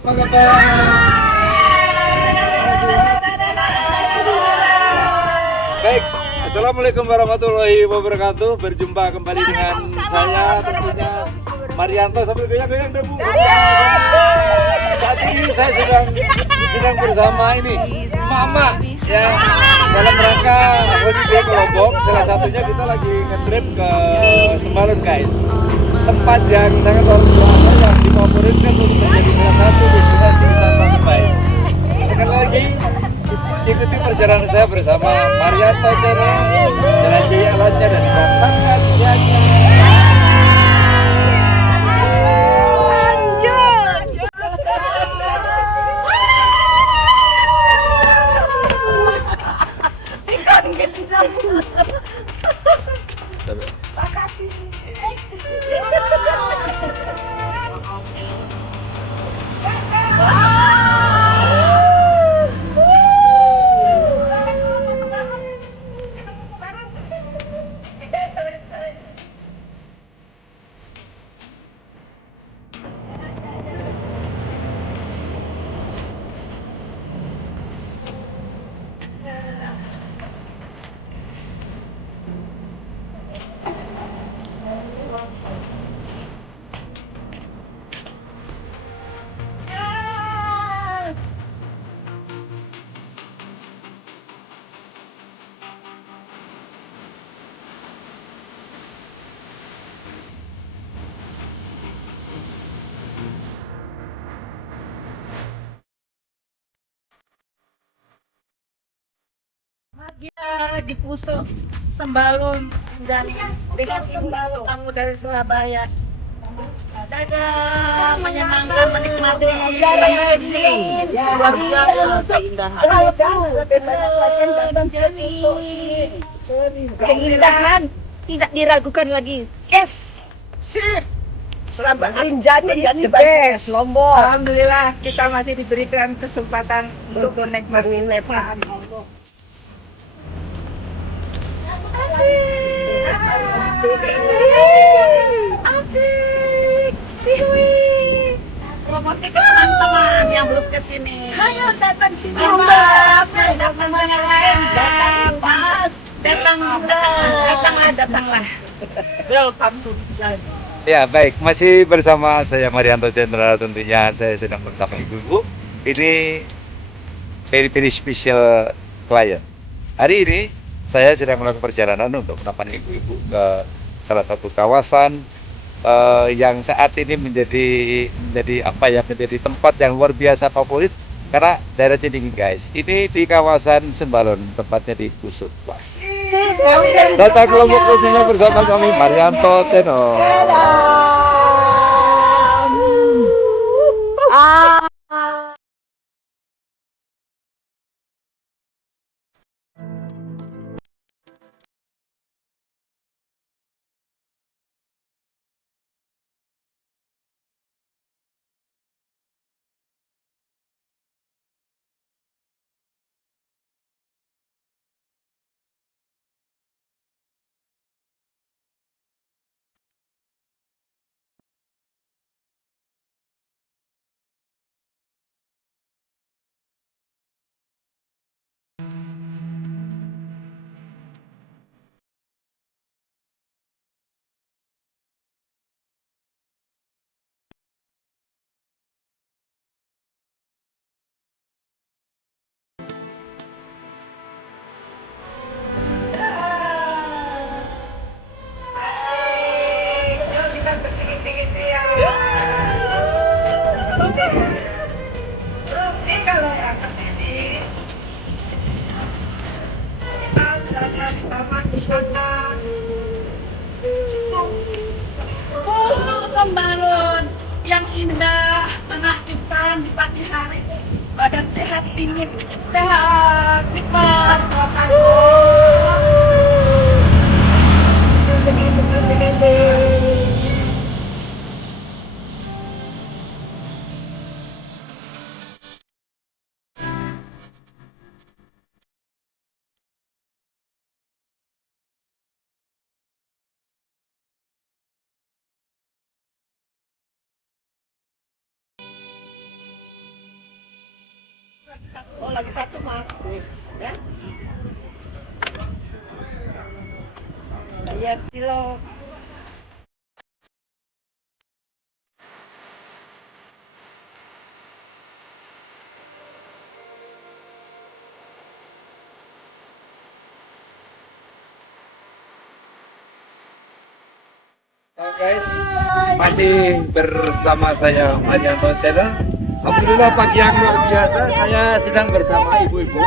apa kabar? Baik, Assalamualaikum warahmatullahi wabarakatuh. Berjumpa kembali dengan saya tentunya Marianto sambil goyang-goyang debu. Saat ini saya sedang bersama ini Mama ya dalam rangka holiday ke Lombok. Salah satunya kita lagi ngetrip ke Sembalun guys. Tempat yang sangat luar biasa yang difavoritkan untuk menjadi salah satu destinasi wisata terbaik. Sekali lagi ikuti perjalanan saya bersama Marianto Channel, jelajahi alatnya dan rasakan siangnya. Dia di pusuk Sembalun dan dengan Sembalun kamu dari Surabaya. Dadah, menyenangkan menikmati ini luar biasa keindahan. Keindahan tidak diragukan lagi. Yes, sip. Rinjani is the best. Lombok. Alhamdulillah kita masih diberikan kesempatan untuk menikmati Lombok. Asik, siwi. Promosi ke teman-teman yang belum kesini. Ayo datang sini. Datang yang lain. Datang pas. Datanglah. Welcome to Rizal. Ya baik, masih bersama saya Marianto Jenderal, tentunya saya sedang bersama ibu-ibu. Ini very special klien. Hari ini saya sedang melakukan perjalanan untuk menemani ibu-ibu ke salah satu kawasan yang saat ini menjadi tempat yang luar biasa favorit karena daerahnya dingin guys. Ini di kawasan Sembalun, tempatnya di Kusut. Datang ke Lombok tentunya bersama kami Marianto Channel. Sembalun yang indah, menakjubkan di pagi hari. Badan sehat, dingin, sehat, nikmat. Oh, lagi satu mas. Ya. Bayar kilo. Halo guys, masih bersama saya Marianto Channel. Alhamdulillah pagi yang luar biasa. Saya sedang bersama ibu-ibu.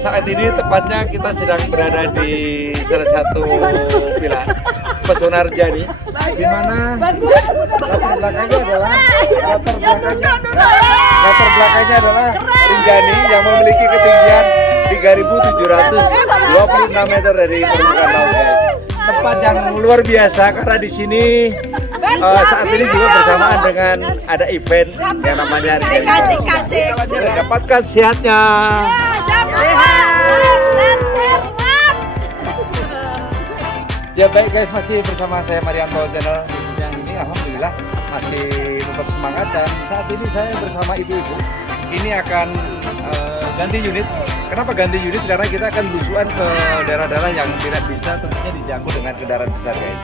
Saat ini tepatnya kita sedang berada di salah satu villa Pesona Rinjani, di mana latar belakangnya adalah Rinjani yang memiliki ketinggian 3.726 meter dari permukaan laut, guys. Tempat yang luar biasa karena di sini saat ini juga bersamaan dengan ada event yang namanya Rinjani. Dapatkan sehatnya. Ya baik guys, masih bersama saya Marianto Channel. Yang ini alhamdulillah masih tetap semangat, dan saat ini saya bersama ibu-ibu. Ini akan ganti unit. Kenapa ganti unit? Karena kita akan belusuan ke daerah-daerah yang tidak bisa tentunya dijangkau dengan kendaraan besar, guys.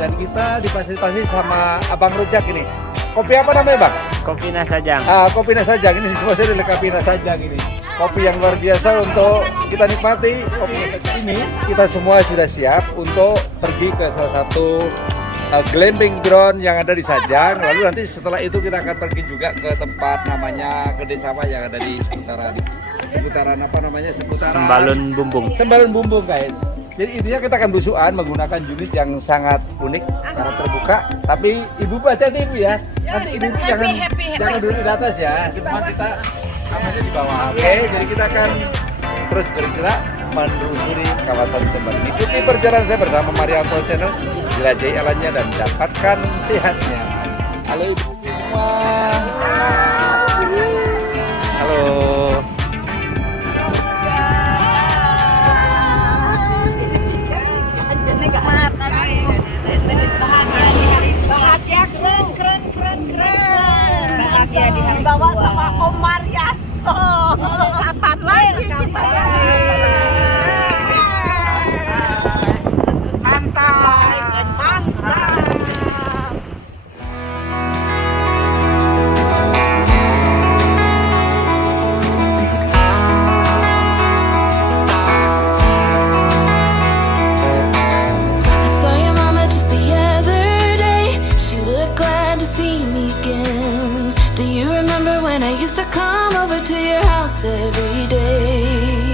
Dan kita difasilitasi sama Abang Rojak ini. Kopi apa namanya, Bang? Kopi Nasajang. Kopi Nasajang ini semua saya dilengkapi Nasajang ini. Kopi yang luar biasa untuk kita nikmati. Kopi Nasajang ini kita semua sudah siap untuk pergi ke salah satu glamping ground yang ada di Sajang. Lalu nanti setelah itu kita akan pergi juga ke tempat namanya Gede Sawah yang ada di seputaran apa namanya, seputaran Sembalun Bumbung. Sembalun Bumbung, guys. Jadi intinya kita akan belusuan menggunakan unit yang sangat unik, sangat terbuka. Tapi ibu hati-hati ibu ya. Nanti ibu jangan duduk di atas ya. Semua kita amannya di bawah. Oke, jadi kita akan terus bergerak menelusuri kawasan Sembalun. Ikuti perjalanan saya bersama Marianto Channel, jelajahi alamnya dan dapatkan sehatnya. Halo ibu semua. Halo. Bahagia keren. Bahagia dibawa sama Om Marianto. Kapan lagi kita? Mantap. I saw your mama just the other day. She looked glad to see me again. Do you remember when I used to come over to your house every day?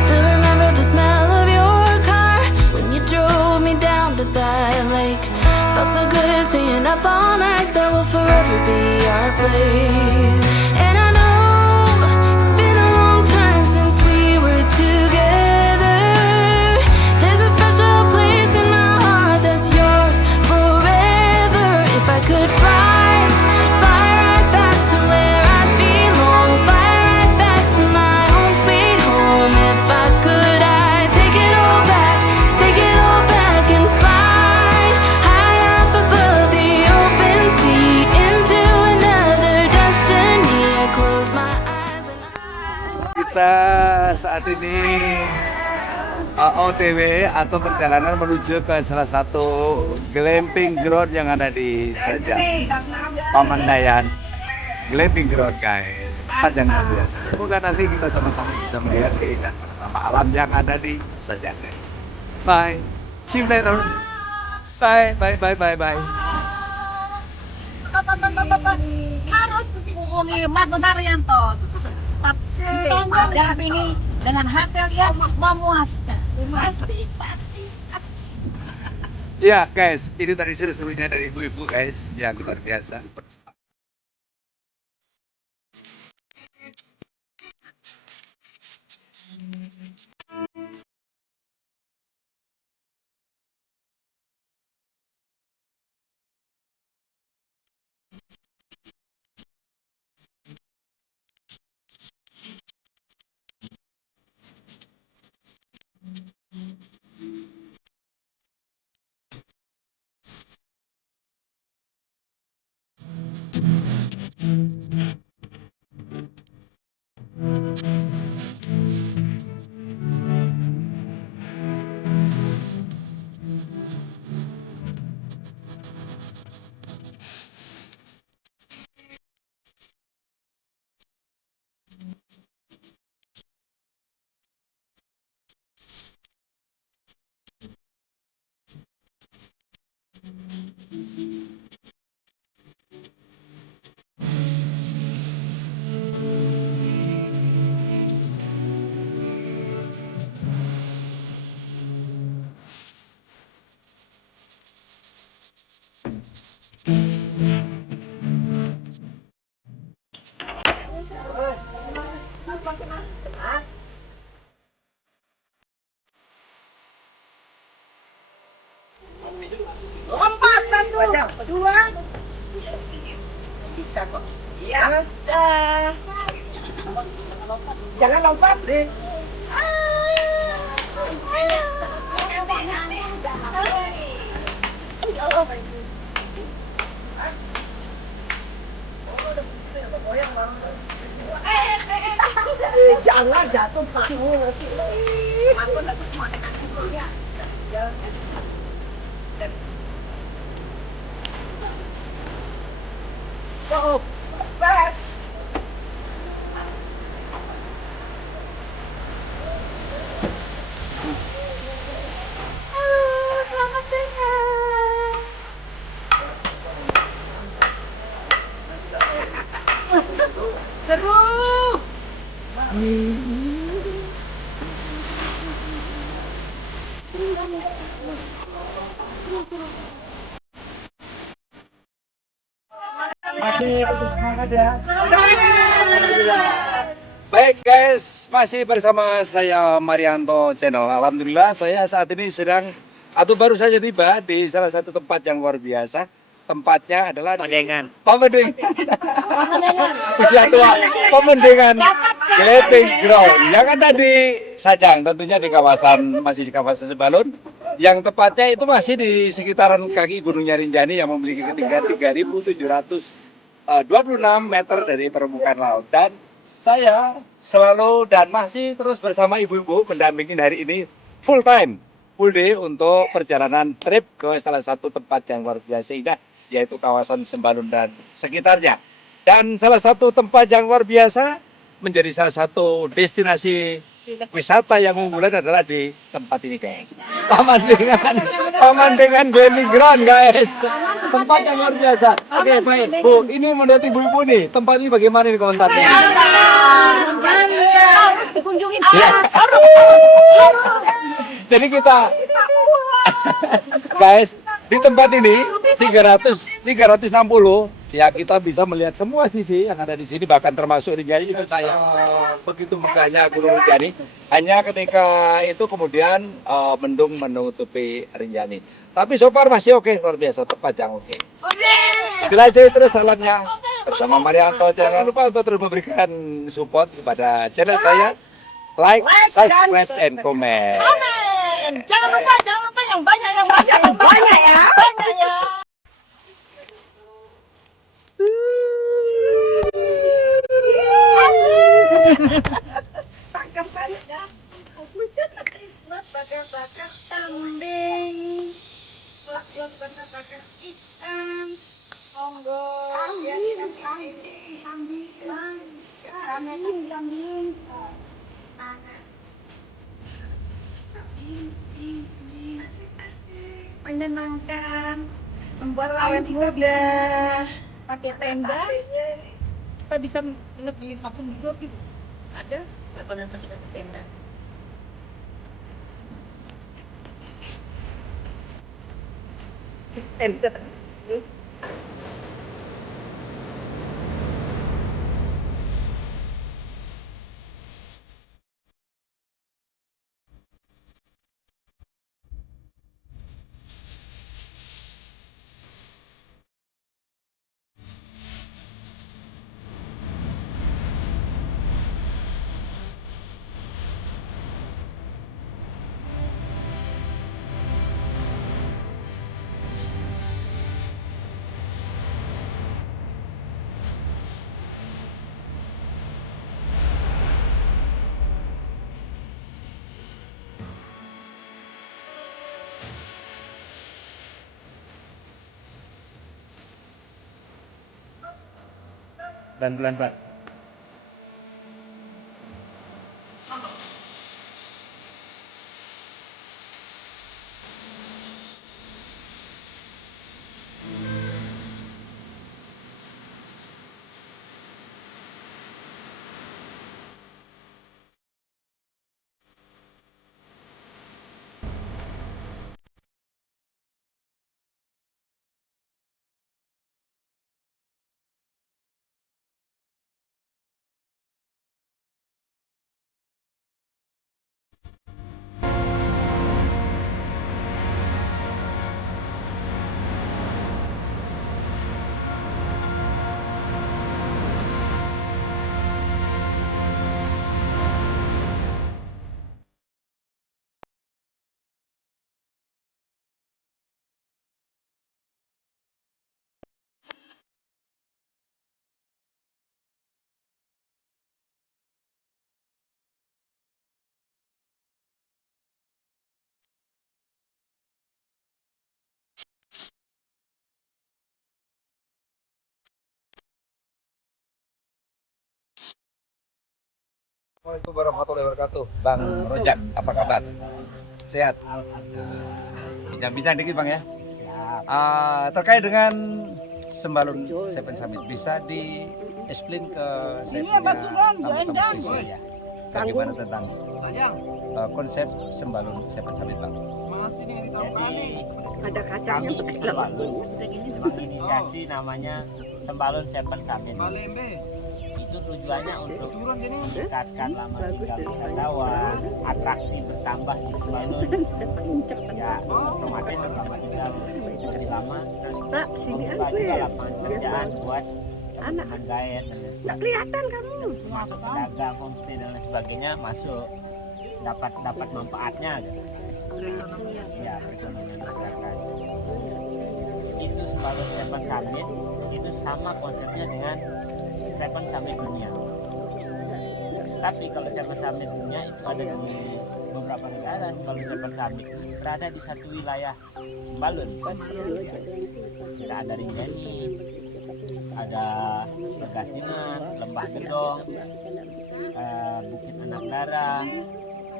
Still remember the smell of your car when you drove me down to that lake. Felt so good staying up all night. That will forever be our place. And I know it's been a long time since we were together. There's a special place in my heart that's yours forever. If I could fly right back to where I belong, fly right back to my home sweet home. If I could, I'd take it all back and fly high up above the open sea into another destiny. I close my eyes and Kita saat ini OTW atau perjalanan menuju ke salah satu glamping ground yang ada di Sajang, Pamandayan. Glamping ground, guys. Tempat yang luar biasa. Semoga nanti kita sama-sama bisa melihat keindahan alam yang ada di Sajang, guys. Bye. See you later. Bye. Harus menghubungi Mas Marianto. Dampingi dengan hasil yang memuaskan. Pasti. Ya, guys, ini tadi seru-serunya dari ibu-ibu, guys, yang luar biasa. Bisa kok. Iya. Jangan lompat deh. Jangan jatuh kamu. Oh, pas. Selamat datang. Seru. Masih semangat ya. Baik guys, masih bersama saya Marianto Channel. Alhamdulillah saya saat ini sedang atau baru saja tiba di salah satu tempat yang luar biasa. Tempatnya adalah Pemandangan. Pemandangan. Usia tua, Pemandangan Camping Ground. Yang ada di Sajang, tentunya di kawasan masih di kawasan Sebalun. Yang tepatnya itu masih di sekitaran kaki Gunungnya Rinjani yang memiliki ketinggian 3.726 meter dari permukaan laut. Dan saya selalu dan masih terus bersama ibu-ibu mendampingi hari ini full time, full day untuk perjalanan trip ke salah satu tempat yang luar biasa indah, yaitu kawasan Sembalun dan sekitarnya. Dan salah satu tempat yang luar biasa menjadi salah satu destinasi wisata yang unggulan adalah di tempat ini guys. Pemandangan Camping Ground guys. Tempat yang luar biasa. Oke baik Bu, ini menurut ibu-ibu nih, tempat ini bagaimana nih komentarnya? Kunjungin Ya. Jadi kita guys di tempat ini 360 ya kita bisa melihat semua sisi yang ada di sini, bahkan termasuk Rinjani itu saya begitu megahnya Gunung Rinjani. Hanya ketika itu kemudian mendung menutupi Rinjani. Tapi so far masih oke, luar biasa, tempat yang oke. Jelajahi terus jalannya bersama Marianto. Jangan lupa untuk terus memberikan support kepada channel saya, like, subscribe, and comment. Jangan lupa yang banyak ya. Banyak ya. Tangkap aja. Bakar kambing. Bakar ikan. Monggo. Kambing. Menyenangkan, membuat awet muda, pakai tenda, kita bisa lebih apapun duduk gitu. Ada yang pakai tenda. Tenda. Pelan-pelan Pak. Assalamualaikum warahmatullahi wabarakatuh. Bang Rojak, apa kabar? Sehat? Bincang-bincang dikit Bang ya. Terkait dengan Sembalun Seven Summit, bisa di-explain ke saya punya bagaimana tentang konsep Sembalun Seven Summit Bang? Ada kacangnya Kami di Sembalun menginisiasi namanya Sembalun Seven Summit. Itu tujuannya untuk meningkatkan lama tinggal wisatawan, atraksi bertambah di Sembalun. Ya, otomatis lama tinggal lebih lama. Pak, sini Membuka aku juga ya. lapangan pekerjaan buat Anak, menggait, nggak kelihatan kamu. masuk pedagang, homestay dan lain sebagainya masuk dapat manfaatnya. Gitu. Ya, perekonomian masyarakat. Itu Sembalun Seven Summit itu sama konsepnya dengan Seven Summit dunia. Tapi kalau Seven Summit dunia itu ada di beberapa negara. Kalau Seven Summit berada di satu wilayah Sembalun. Sudah ada Rinjani, ada Pegasinan, Lembah Gedong, Bukit Anak Darah,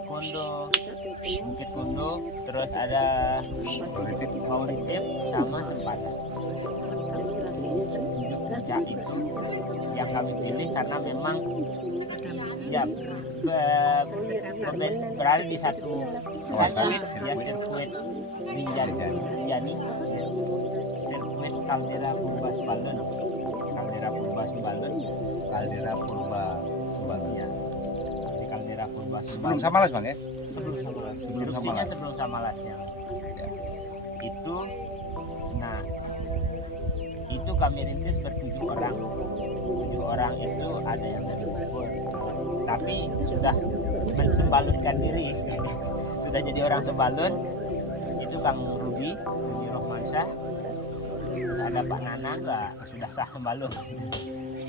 Kondo, Bukit Kondo, terus ada Mauritif sama Sempatan. Tujuh puncak itu yang kami pilih karena memang ya berada di satu sirkuit, ya sirkuit Rinjani, sirkuit Kaldera Purba Sembalun, Kaldera Purba Sembalun, Kaldera Purba Sembalun. ya. Di Kaldera Purba Sebelum Sembalun. Samalas Bang ya? Sebelum Samalas. Sebelum Erupsinya Samalas. sebelum Samalasnya. Itu, nah, itu kami rintis bertujuh orang. 7 orang itu ada yang dari Bogor, tapi sudah mensembalunkan diri, sudah jadi orang Sembalun. Itu Kang Rudy Rohmansyah, ada Pak Nanang sudah sah Sembalun.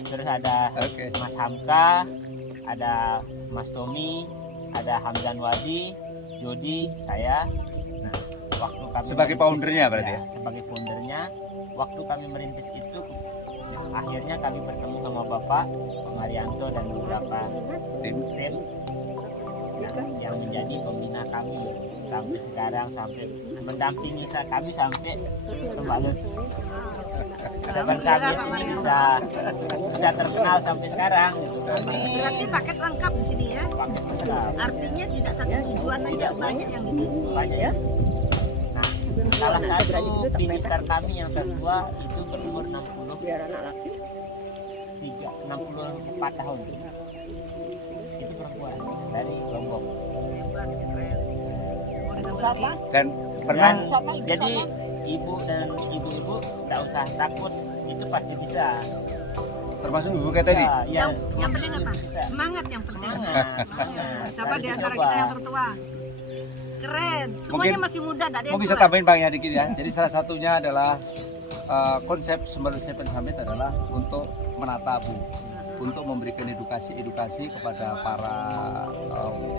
Terus ada Oke. Mas Hamka, ada Mas Tommy, ada Hamdan Wadi, Jody, saya. Nah, waktu kami Sebagai foundernya berarti ya? Sebagai foundernya, waktu kami merintis itu, akhirnya kami bertemu sama Bapak Marianto dan beberapa tim yang menjadi pembina kami sampai sekarang, sampai mendampingi kami sampai Sembalun Seven Summit ini bisa terkenal sampai sekarang. Berarti paket lengkap di sini ya. Paket lengkap. Artinya tidak satu tujuan aja, banyak yang gitu. Banyak ya. Nah, salah satu finisher kami yang tertua itu berumur 64 tahun. Itu perempuan dari Lombok. Dan pernah Jadi ibu dan ibu-ibu tidak usah takut, itu pasti bisa. termasuk ibu kayak tadi? Ya, Yang penting apa? bisa. Semangat yang penting. Semangat. Siapa Harus di antara dicoba. kita yang tertua? Keren. Semuanya Mungkin- masih muda, tidak ada yang Mau bisa tua. tambahin Bang ya dikit ya. Jadi salah satunya adalah konsep Sembalun Seven Summit adalah untuk menata bumi, untuk memberikan edukasi kepada para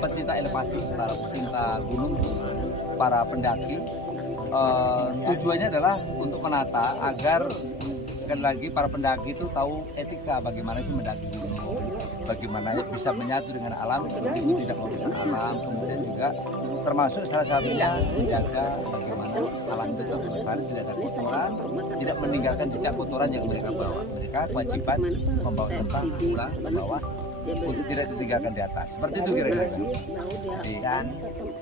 pecinta elevasi, para pecinta gunung, para pendaki. Tujuannya adalah untuk menata agar sekali lagi para pendaki itu tahu etika bagaimana sih mendaki gunung, bagaimana bisa menyatu dengan alam, itu tidak merusak alam, kemudian juga termasuk salah satunya menjaga bagaimana alam itu tetap lestari, tidak ada kotoran, tidak meninggalkan jejak kotoran yang mereka bawa. Mereka kewajiban membawa sampah pulang ke bawah untuk tidak ditinggalkan di atas. Seperti itu kira-kira. Jadi, Dan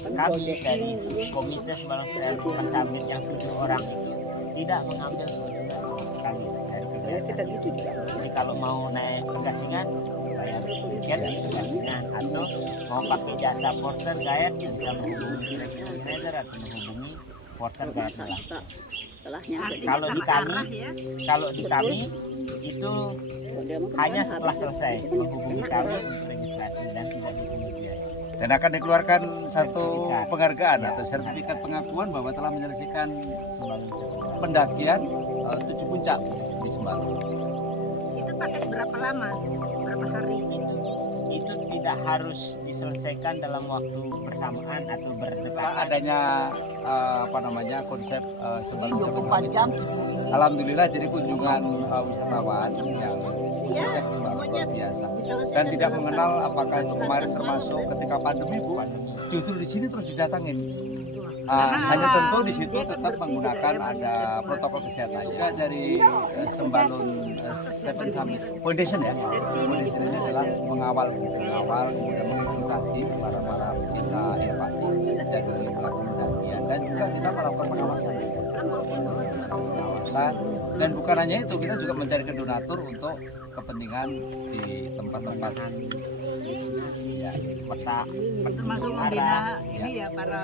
kami dari komite Sembalun Seven Summit yang 7 orang itu tidak mengambil keuntungan kami dari kegiatan. Jadi kalau mau naik Pegasingan, bayar tiket di Pegasingan, atau mau pakai jasa porter guide bisa menghubungi Direktur Rider atau menghubungi porter guide malam. Kalau di kami, kalau di kami itu hanya setelah selesai menghubungi kami untuk registrasi dan tidak dipungut biaya. dan akan dikeluarkan satu penghargaan atau sertifikat pengakuan bahwa telah menyelesaikan Sembalun Seven. pendakian 7 puncak di Sembalun. Itu paket berapa lama? Berapa hari? Itu tidak harus diselesaikan dalam waktu bersamaan atau Setelah berdekatan. adanya konsep Sembalun Seven Summit, alhamdulillah jadi kunjungan wisatawan yang khususnya ke Semarang luar biasa. Dan tidak mengenal apakah itu kemarin termasuk ketika pandemi Bu, justru di sini terus didatangin. Hanya tentu di situ tetap menggunakan ada protokol kesehatan juga dari Sembalun Seven Summit Foundation ya. Foundation ini adalah mengawal kemudian mengedukasi para pecinta inovasi dan melakukan pendampingan dan juga kita melakukan pengawasan. Dan bukan hanya itu, kita juga mencarikan donatur untuk kepentingan di tempat-tempat ya, peta termasuk membina ini ya para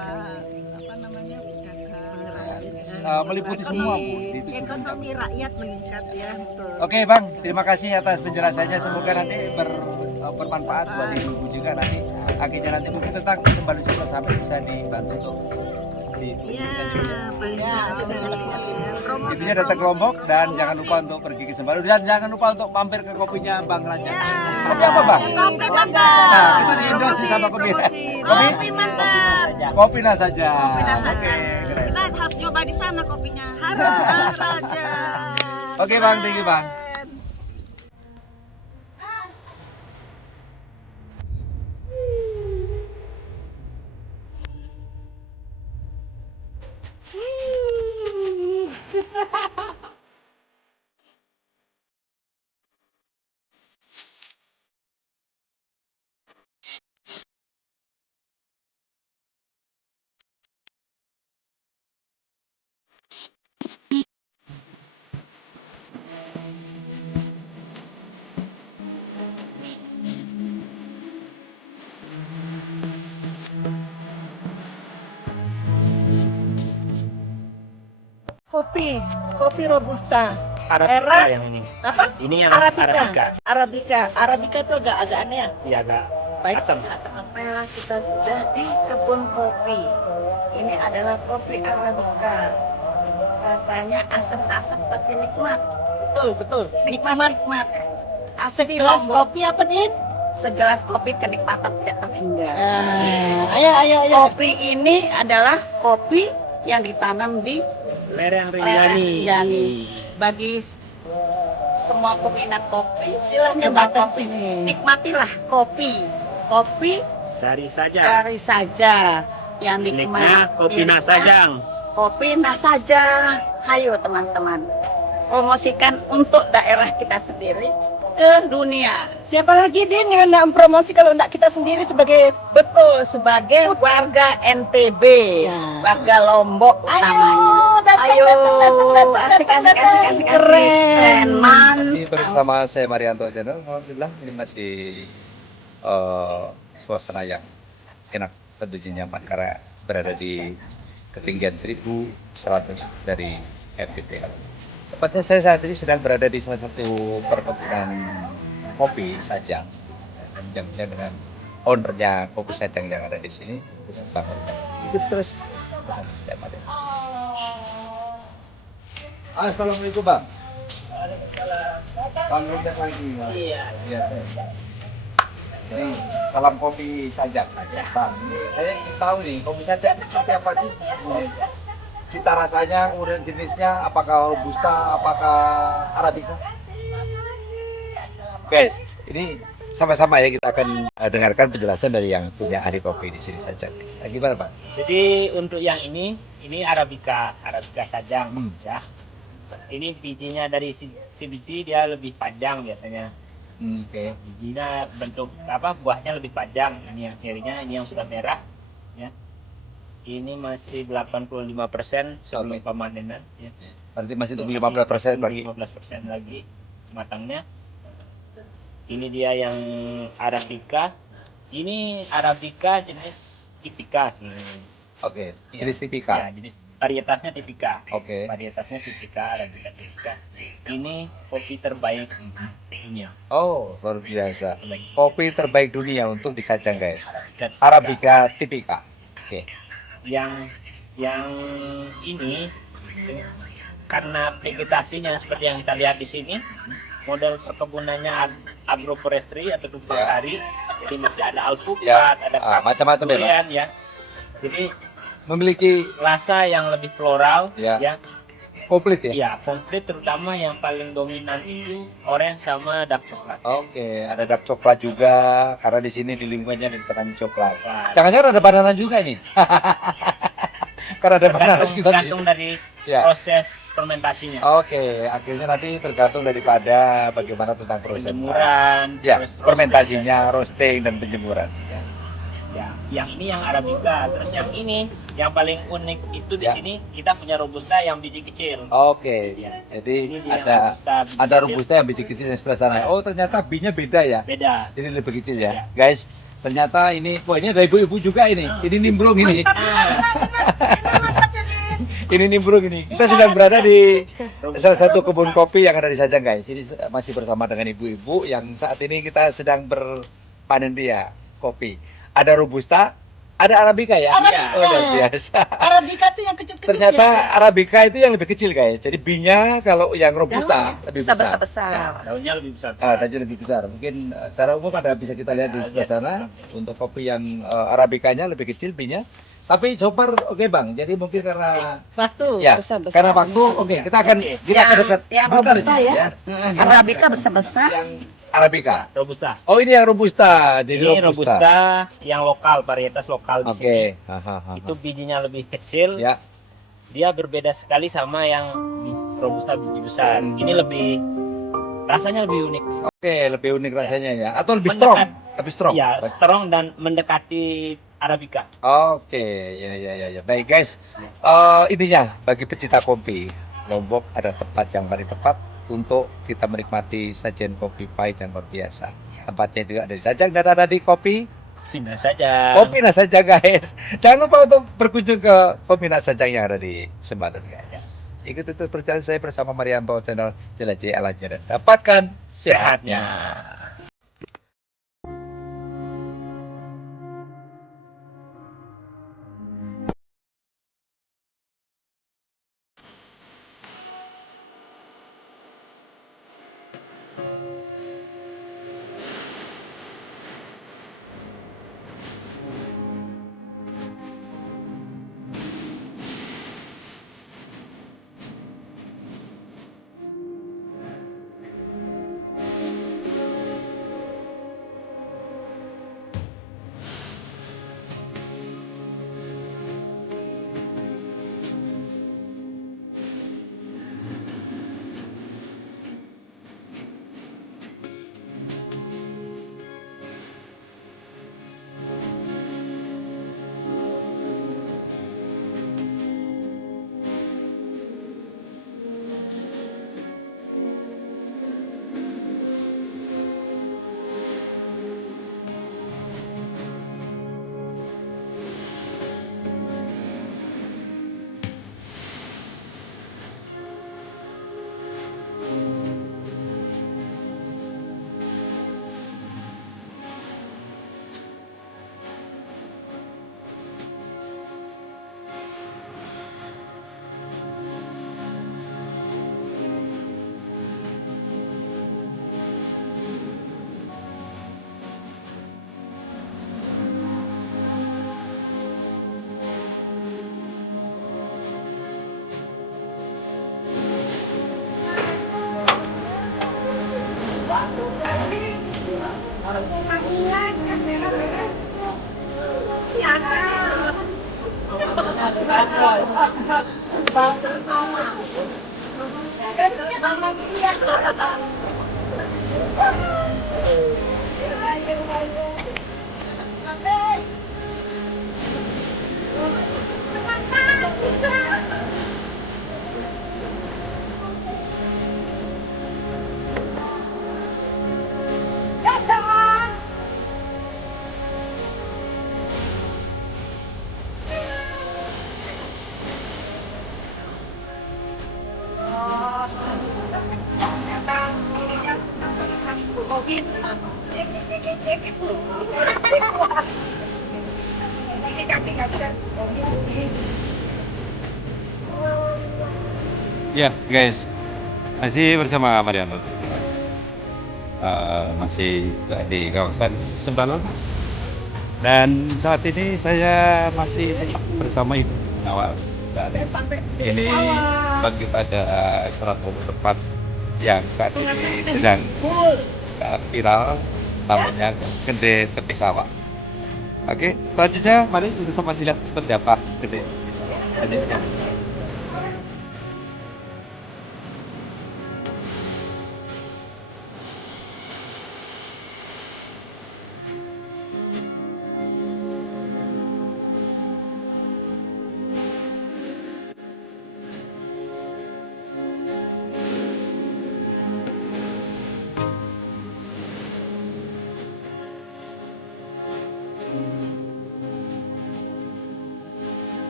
apa namanya pedagang, meliputi semua Bu di ekonomi rakyat meningkat ya. Betul. Oke Bang, terima kasih atas penjelasannya. Semoga nanti bermanfaat buat ibu juga nanti. Akhirnya nanti mungkin tentang Sembalun sampai bisa dibantu untuk intinya datang ke Lombok dan jangan lupa untuk pergi ke Sembalun dan jangan lupa untuk mampir ke kopinya Bang Raja. Kopi apa Bang? Kopi mantap. Nah, kita jodoh sama kopi. Kopi mantap. Kopi nah saja. Oke, kita harus coba di sana kopinya. Harus Raja. Oke Bang, thank you Bang. Kopi robusta. Arabica yang ini. Apa? Ini yang Arabica. Arabica itu agak aneh ya. Iya, agak Baik. asam. Sampailah kita sudah di kebun kopi. Ini adalah kopi Arabica. Rasanya asam-asam tapi nikmat. Betul. Nikmat. Segelas kopi apa nih? Segelas kopi kenikmatan tidak terhingga. Ayo. Kopi ini adalah kopi yang ditanam di Lereng Rinjani. Bagi semua peminat kopi, silahkan datang sini. Nikmatilah kopi. Cari saja. Cari saja yang Miliknya nikmat. Kopi Nasajang. Kopi saja. Hayo teman-teman. Promosikan untuk daerah kita sendiri ke dunia. Siapa lagi dia yang nak promosi kalau tidak kita sendiri sebagai sebagai warga NTB, warga Lombok namanya. Ayo, asik. Keren, Masih bersama saya Marianto Channel. Alhamdulillah ini masih suasana yang enak, tentunya nyaman karena berada di ketinggian 1.100 dari RPT. Tepatnya saya saat ini sedang berada di salah satu perkebunan kopi Sajang, jamnya dengan ownernya kopi Sajang yang ada di sini, Bang Rizal. Itu terus bersama setiap hari. Assalamualaikum Bang. Salam lagi. Iya. Ini salam kopi Sajang. Bang, saya ingin tahu nih kopi Sajang seperti apa sih? Cita rasanya, kemudian jenisnya, apakah robusta, apakah arabica? Guys, ini sama-sama ya kita akan dengarkan penjelasan dari yang punya ahli kopi di sini saja. Nah, gimana Pak? Jadi untuk yang ini arabica Sajang ya. Ini bijinya dari si biji dia lebih panjang biasanya. Oke. Bijinya bentuk buahnya lebih panjang. Ini yang cerinya, ini yang sudah merah ya. Ini masih 85% sebelum pemanenan ya. Berarti masih tunggu 15% lagi. 15% lagi matangnya. Ini dia yang Arabica. Ini Arabica jenis tipika. Oke, jenis tipika. Ya, jenis varietasnya tipika. Oke. Varietasnya tipika, Arabica tipika. Ini kopi terbaik dunia. Oh, luar biasa. Kopi terbaik dunia untuk di Sajang, guys. Arabica. Arabica tipika. Oke. Yang ini karena vegetasinya seperti yang kita lihat di sini, model perkebunannya agroforestry atau tumpang sari, jadi masih ada alpukat, ada macam-macam durian ya. Jadi memiliki rasa yang lebih floral ya. komplit ya? Iya, komplit, terutama yang paling dominan itu orange sama dark coklat. Oke, ada dark coklat juga karena di sini di lingkungannya ada petani coklat. Jangan-jangan ada banana juga ini. Karena ada banana kita Tergantung dari ya. proses fermentasinya. Oke, akhirnya nanti tergantung daripada bagaimana tentang proses Penjemuran, ya, terus fermentasinya, roasting dan penjemuran. ya, yang ini yang arabica. Terus yang ini yang paling unik itu di Ya. sini kita punya robusta yang biji kecil. Oke, Ya. jadi Ini dia ada biji ada kecil. robusta yang biji kecil di sebelah sana. Oh, ternyata bijinya beda ya. Beda. Jadi lebih kecil ya. Ya. Guys, ternyata ini, wah ini ada ibu-ibu juga ini. Ini nimbrung ini. Ini nimbrung ini. Kita sedang berada di salah satu kebun kopi yang ada di Sajang, guys. Ini masih bersama dengan ibu-ibu yang saat ini kita sedang berpanen dia kopi. Ada robusta, ada arabica ya. Arabica. Oh, luar biasa. Arabica tuh yang kecil-kecil. Ternyata arabica itu yang lebih kecil, guys. Jadi binya kalau yang robusta lebih besar. besar. Daunnya lebih besar. Daunnya lebih besar. Mungkin secara umum ada bisa kita lihat di sebelah sana. Untuk kopi yang arabicanya lebih kecil binya. Tapi so far oke Bang. Jadi mungkin karena Waktu ya, besar-besar. karena waktu oke, kita akan dekat. Yang Bentar robusta ini, ya. Arabica besar-besar. Yang arabica. Robusta. Oh, ini yang robusta. Jadi Ini robusta yang lokal, varietas lokal di sini. Oke. Itu bijinya lebih kecil. Ya. Dia berbeda sekali sama yang robusta biji besar. Ini lebih rasanya lebih unik. Oke, lebih unik rasanya ya. Atau lebih Mendekat. strong. Lebih strong. Ya, strong dan mendekati arabica. Oke, ya. Baik guys, intinya bagi pecinta kopi, Lombok ada tempat yang paling tepat untuk kita menikmati sajian kopi pahit yang luar biasa. Tempatnya juga ada di Sajang dan ada di Kopi Fina saja. Nas Sajang, guys. Jangan lupa untuk berkunjung ke Kopi Nas Sajang yang ada di Sembalun, guys. Ikuti terus perjalanan saya bersama Marianto channel Jelajah Alamnya dan dapatkan sehatnya. Ya, guys, masih bersama Marianto. Masih di kawasan Sembalun. Dan saat ini saya masih bersama Ibu Nawal. Dan ini bagi pada salah satu tempat yang saat ini sedang viral, namanya Gede Tepi Sawah. Oke, selanjutnya mari kita sama lihat seperti apa Gede Tepi Sawah. Selanjutnya.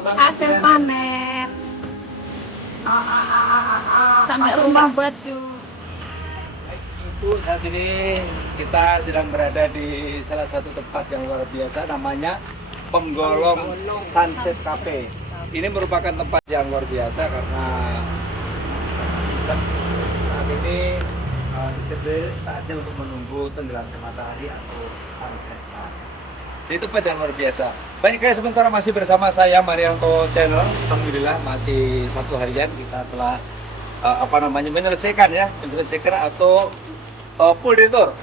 Hasil panen sampai rumah batu. Itu saat ini kita sedang berada di salah satu tempat yang luar biasa, namanya Penggolong Sunset Cafe. Ini merupakan tempat yang luar biasa karena saat ini saatnya untuk menunggu tenggelamnya matahari atau sunset. Itu tempat yang luar biasa. Baik guys, sementara masih bersama saya Marianto Channel. Alhamdulillah masih satu harian kita telah menyelesaikan atau full day tour.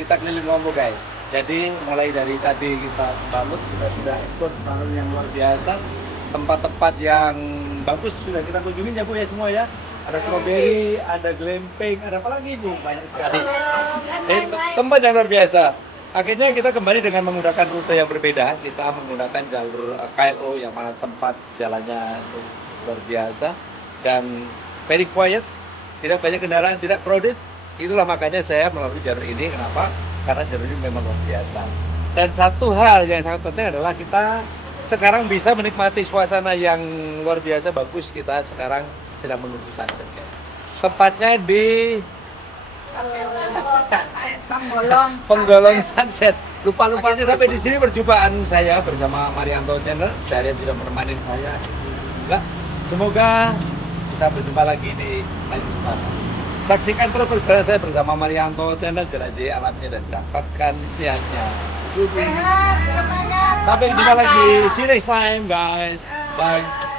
Kita keliling Lombok guys. Jadi mulai dari tadi kita bangun, kita sudah ekspor bangun yang luar biasa. Tempat-tempat yang bagus sudah kita kunjungi ya Bu ya semua ya. Ada strawberry, ada glamping, ada apa lagi Bu? Banyak sekali. Tempat yang luar biasa. Akhirnya kita kembali dengan menggunakan rute yang berbeda. Kita menggunakan jalur KLO yang mana tempat jalannya luar biasa dan very quiet, tidak banyak kendaraan, tidak crowded. Itulah makanya saya melalui jalur ini. Kenapa? Karena jalur ini memang luar biasa. Dan satu hal yang sangat penting adalah kita sekarang bisa menikmati suasana yang luar biasa bagus. Kita sekarang sedang menunggu sunset. Tepatnya di Penggolong Sunset. Lupa-lupanya sampai di sini perjumpaan saya bersama Marianto Channel. Saya tidak menemani saya. Enggak. Semoga bisa berjumpa lagi di lain kesempatan. Saksikan terus perjalanan saya bersama Marianto Channel, jelajahi alamnya dan dapatkan sehatnya. Sehat, semangat. Sampai jumpa lagi. See you next time guys. Bye.